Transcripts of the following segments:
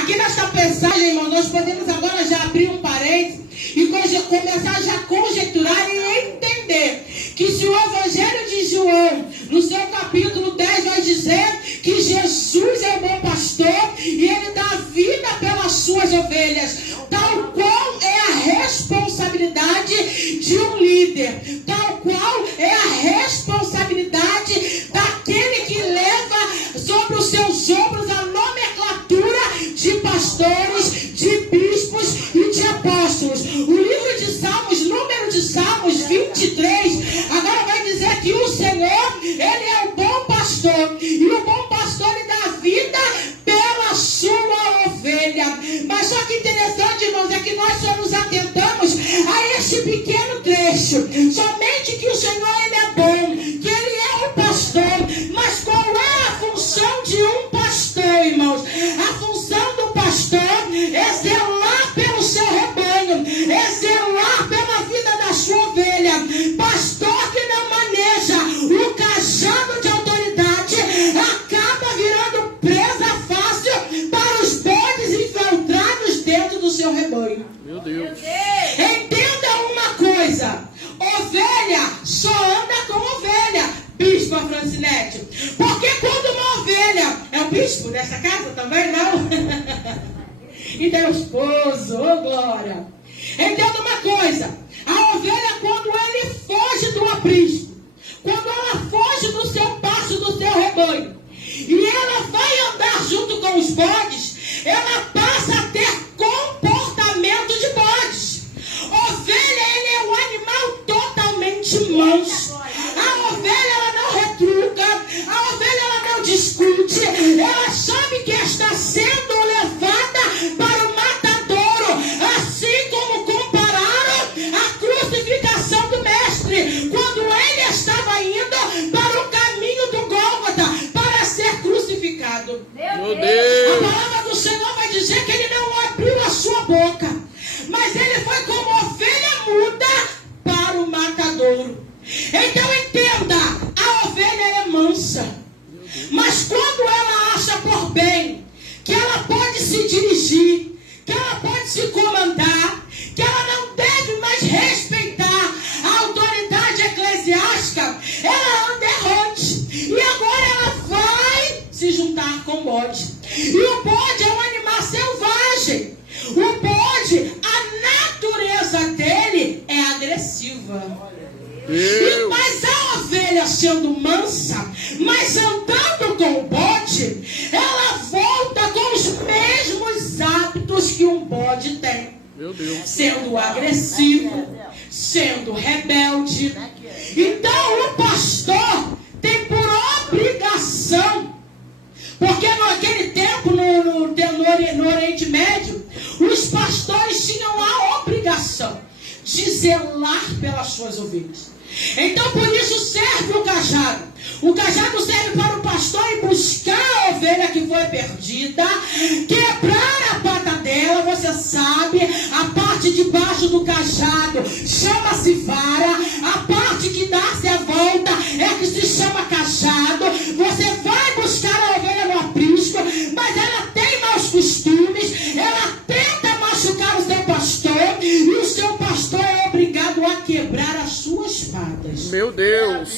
Aqui nesta passagem, irmão, nós podemos agora já abrir um parênteses e começar já a conjecturar e entender que se o Evangelho de João, no seu capítulo 10, vai dizer que Jesus é o bom pastor e ele dá vida pelas suas ovelhas, tal qual é a responsabilidade de um líder, tal qual é a responsabilidade daquele que leva sobre os seus ombros a nomenclatura de pastores, de bispos e de apóstolos. O livro de Salmos, número de Salmos 23, agora vai dizer que o Senhor, ele é o bom pastor, e o bom pastor ele dá vida pela sua ovelha. Mas só que interessante, irmãos, é que nós só nos atentamos a este pequeno trecho, somente que o Senhor ele é bom, que ele é o pastor. Mas qual é a função de um pastor, irmãos? A função do pastor é zelar pelo seu rebanho, é zelar pela vida da sua ovelha. Pastor que não maneja o cajado de autoridade acaba virando presa fácil para os bodes infiltrados dentro do seu rebanho. Meu Deus. Entenda uma coisa: ovelha só anda com ovelha, bispo Francinete. Porque quando uma ovelha é o bispo dessa casa também, não? E tem o esposo, ô glória. Entenda uma coisa: a ovelha, quando ele foge do aprisco, quando ela foge do seu pasto, do seu rebanho, e ela vai andar junto com os bodes, ela passa a ter comportamento de bodes. Ovelha, ele é um animal totalmente manso. A ovelha, ela não retruca, a ovelha, ela não discute, ela sabe que está sendo levada para o matadouro, assim como compararam a crucificação do mestre, quando ele estava indo para o caminho do Gólgota para ser crucificado. Meu Deus. A palavra do Senhor vai dizer que ele não abriu a sua boca, mas ele foi como ovelha muda para o matadouro. Então entenda, a ovelha é mansa, mas quando ela acha por bem que ela pode se dirigir, que ela pode se comandar, que ela não deve mais respeitar a autoridade eclesiástica, ela anda errante. E agora ela vai se juntar com o bode. E o bode é um animal selvagem. O bode, a natureza dele é agressiva. Mas a ovelha sendo mansa, mas andando com o bode, ela volta com os mesmos hábitos que um bode tem. Meu Deus. Sendo agressivo, sendo rebelde. Então o pastor tem por obrigação, porque naquele tempo no Oriente Médio, os pastores tinham a obrigação de zelar pelas suas ovelhas. Então por isso serve o cajado. O cajado serve para o pastor ir buscar a ovelha que foi perdida, quebrar a pata dela. Você sabe, a parte de baixo do cajado chama-se vara, a parte que dá-se a volta é que se chama cajado. Você vai buscar a ovelha no aprisco, mas ela tem maus costumes, ela tenta machucar o seu pastor, e o seu pastor é obrigado a quebrar as suas patas. Meu Deus.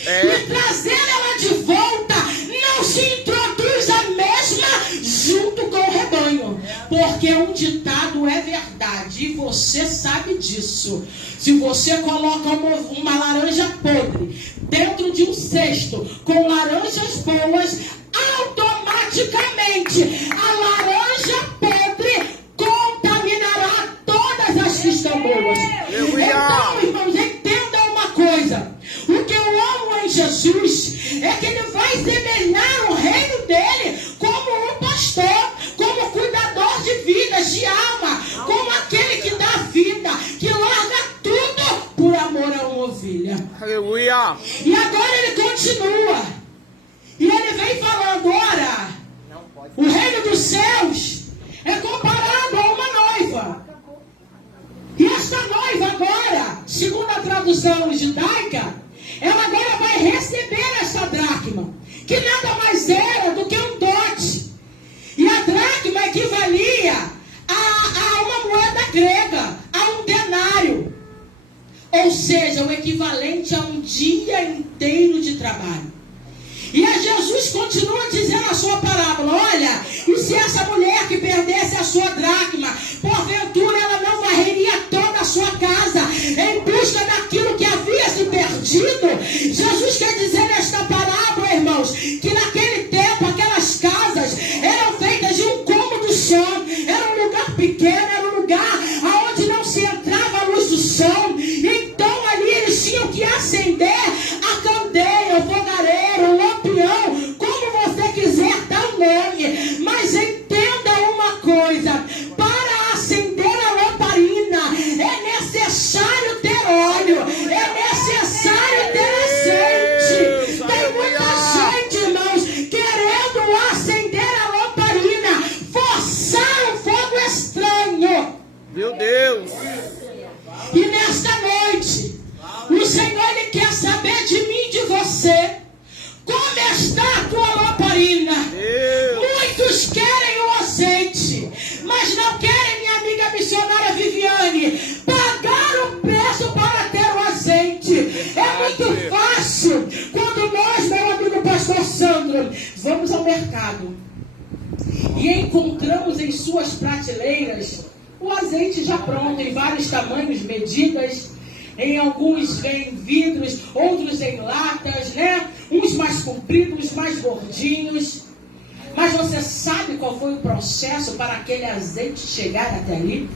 E trazer ela de volta, não se introduz a mesma junto com o rebanho, porque um ditado é verdade e você sabe disso. Se você coloca uma laranja podre dentro de um cesto com laranjas boas, automaticamente a laranja podre contaminará todas as que estão boas. Então, irmãos, entenda uma coisa: o que eu amo em Jesus é que ele vai semear o reino dele como um pastor, como cuidador de vidas, de alma, como aquele que dá vida, que larga tudo por amor a uma ovelha. Aleluia. E agora ele continua, e ele vem falando: ora, o reino dos céus é comparado a uma noiva. E esta noiva agora, segundo a tradução judaica, ela agora vai receber essa dracma, que nada mais era do que um dote. E a dracma dracma equivalia a uma moeda grega, a um denário. Ou seja, o equivalente a um dia inteiro de trabalho. E a Jesus continua dizendo a sua parábola: olha, e se essa mulher que perdesse a sua dracma, porventura ela não varreria toda a sua casa em busca daquilo que havia se perdido? Jesus quer dizer nesta parábola, irmãos, que naquele tempo aquelas casas eram feitas de um cômodo só, era um lugar pequeno, era um lugar onde não se entrava a luz do sol. Então ali eles tinham que acender a candeia, o fogareiro, o lampião, como você quiser dar o nome. Mas entenda uma coisa: para acender a lamparina é necessário ter óleo, é necessário ter azeite. Tem muita gente, irmãos, querendo acender a lamparina, forçar um fogo estranho. Meu Deus. E nesta noite, o Senhor Ele quer saber de mim e de você: como está a tua lamparina? Muitos querem o azeite, mas não querem, minha amiga missionária Viviane, pagar o preço para ter o azeite. É muito fácil quando nós, meu amigo pastor Sandro, vamos ao mercado e encontramos em suas prateleiras o azeite já pronto, em vários tamanhos, medidas. Em alguns vem vidros, outros em latas, né? Uns mais compridos, uns mais gordinhos. Mas você sabe qual foi o processo para aquele azeite chegar até ali?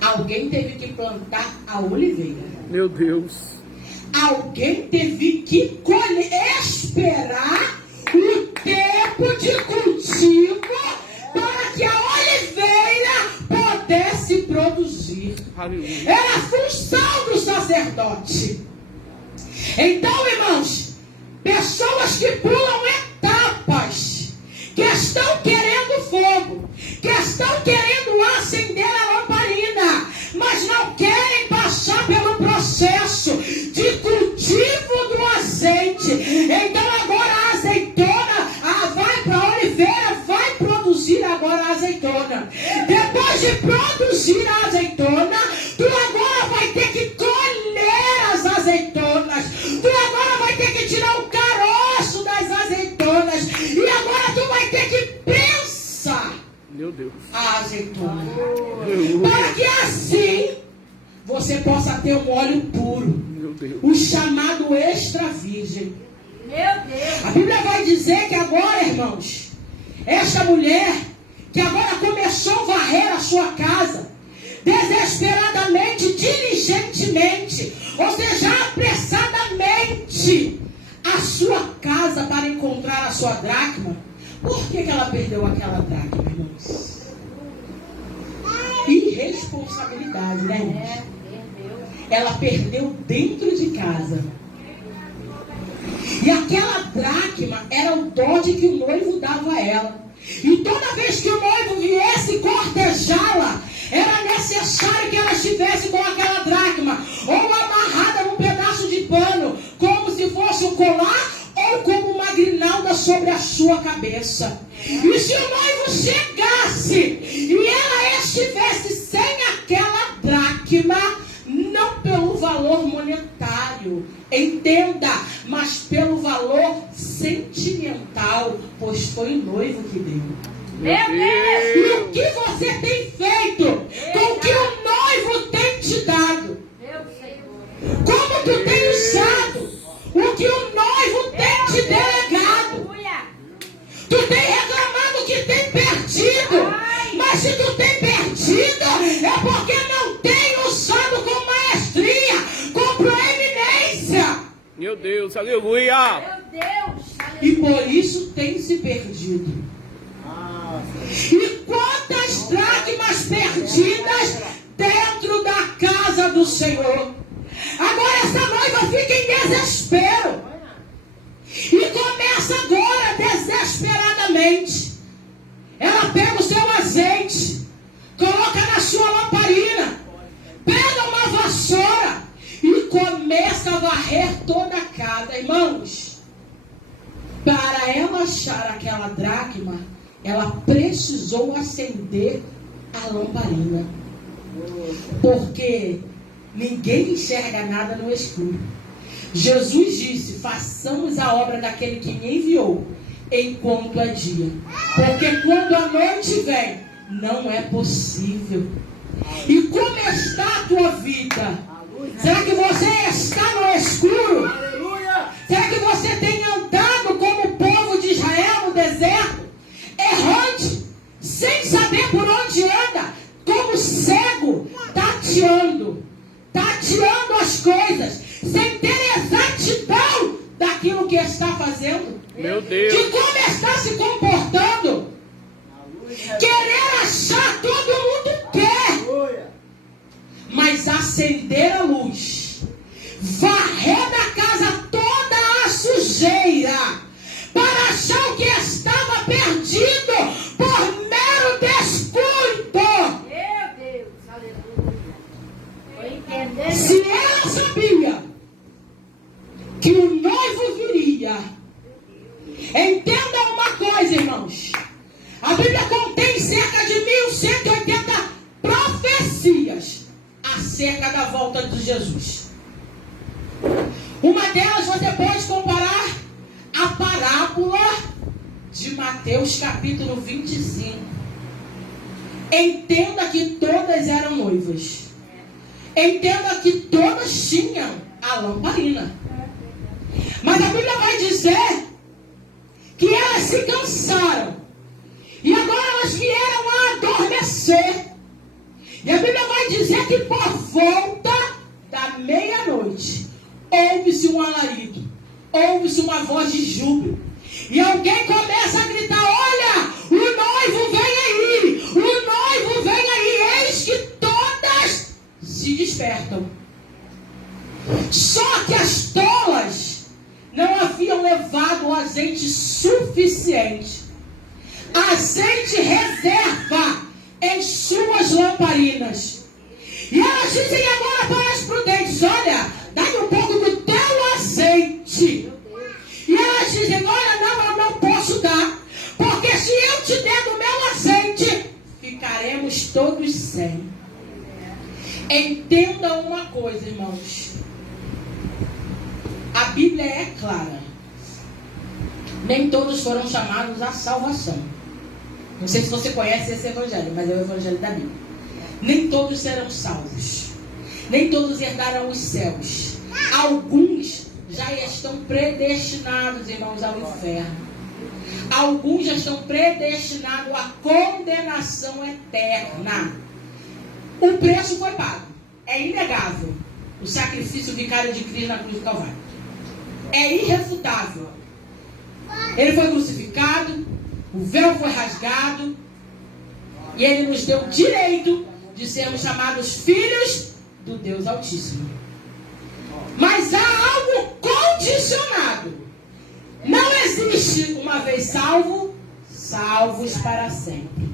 Alguém teve que plantar a oliveira. Meu Deus. Alguém teve que esperar o tempo de cultivo para que a oliveira pudesse produzir. Aleluia. Era a função do sacerdote. Então, irmãos, pessoas que pulam etapas, que estão querendo fogo, que estão querendo acender a lamparina, mas não querem passar pelo processo de cultivo do azeite. Então agora a azeitona vai para a oliveira, vai produzir agora a azeitona. Depois de produzir a azeitona, tu agora vai ter que colher as azeitonas. Tu agora vai ter que tirar o caroço das azeitonas. E agora tu vai ter que prensar, Meu Deus. a azeitona, para que assim você possa ter um óleo puro, Meu Deus. o chamado extra virgem. Meu Deus. A Bíblia vai dizer que agora, irmãos, esta mulher que agora começou a varrer a sua casa desesperadamente, diligentemente, ou seja, apressadamente, a sua casa para encontrar a sua dracma. Por que ela perdeu aquela dracma, irmãos? Irresponsabilidade, né, irmãos? Ela perdeu dentro de casa. E aquela dracma era o dote que o noivo dava a ela. E toda vez que o noivo viesse cortejá-la, era necessário que ela estivesse com aquela dracma, ou amarrada num pedaço de pano, como se fosse um colar, ou como uma grinalda sobre a sua cabeça. E se o noivo chegasse e ela estivesse sem aquela dracma, não pelo valor monetário, entenda, mas pelo valor sentimental, pois foi o noivo que deu. Meu Deus. E o que você tem feito com o que o noivo tem te dado? Meu Senhor. Como tu tem usado o que o noivo tem te delegado? Aleluia. Tu tem reclamado que tem perdido, mas se tu tem perdido é porque não tem usado com maestria, com proeminência, Meu Deus. Aleluia. Meu Deus. e por isso tem se perdido. E quantas dracmas perdidas dentro da casa do Senhor. Agora essa noiva fica em desespero e começa agora desesperadamente. Ela pega o seu azeite, coloca na sua lamparina, pega uma vassoura e começa a varrer toda a casa. Irmãos, para ela achar aquela dracma, ela precisou acender a lamparina. Porque ninguém enxerga nada no escuro. Jesus disse: façamos a obra daquele que me enviou enquanto é dia. Porque quando a noite vem, não é possível. E como está a tua vida? Será que você está no escuro? Será que você tem andado como o povo de Israel no deserto? Errante, sem saber por onde anda, como cego, tateando as coisas, sem ter exatidão daquilo que está fazendo. Meu Deus. De como está se comportando. Querer achar, todo mundo quer. Mas acender a luz, varrer da casa toda a sujeira, para achar o que estava perdido por mero descuido. Meu Deus, aleluia. Tô entendendo. Se ela sabia que o noivo viria, entenda uma coisa, irmãos. A Bíblia contém cerca de 1180 profecias acerca da volta de Jesus. Uma delas você pode comparar a parábola de Mateus capítulo 25. Entenda que todas eram noivas. Entenda que todas tinham a lamparina. Mas a Bíblia vai dizer que elas se cansaram. E agora elas vieram a adormecer. E a Bíblia vai dizer que por volta da meia-noite ouve-se um alarido, ouve-se uma voz de júbilo. E alguém começa a gritar: olha, o noivo vem aí, o noivo vem aí. Eis que todas se despertam. Só que as tolas não haviam levado o azeite suficiente. Azeite reserva em suas lamparinas. E elas dizem agora para as prudentes: olha, dá-me um pouco do teu azeite. E elas dizem: olha, não, eu não posso dar, porque se eu te der do meu azeite, ficaremos todos sem. Entenda uma coisa, irmãos. A Bíblia é clara. Nem todos foram chamados à salvação. Não sei se você conhece esse evangelho, mas é o evangelho da Bíblia. Nem todos serão salvos. Nem todos herdarão os céus. Alguns já estão predestinados, irmãos, ao inferno. Alguns já estão predestinados à condenação eterna. O preço foi pago. É inegável. O sacrifício vicário de Cristo na cruz do Calvário. É irrefutável. Ele foi crucificado, o véu foi rasgado, e ele nos deu o direito de sermos chamados filhos do Deus Altíssimo. Mas há algo condicionado. Não existe uma vez salvo, salvos para sempre.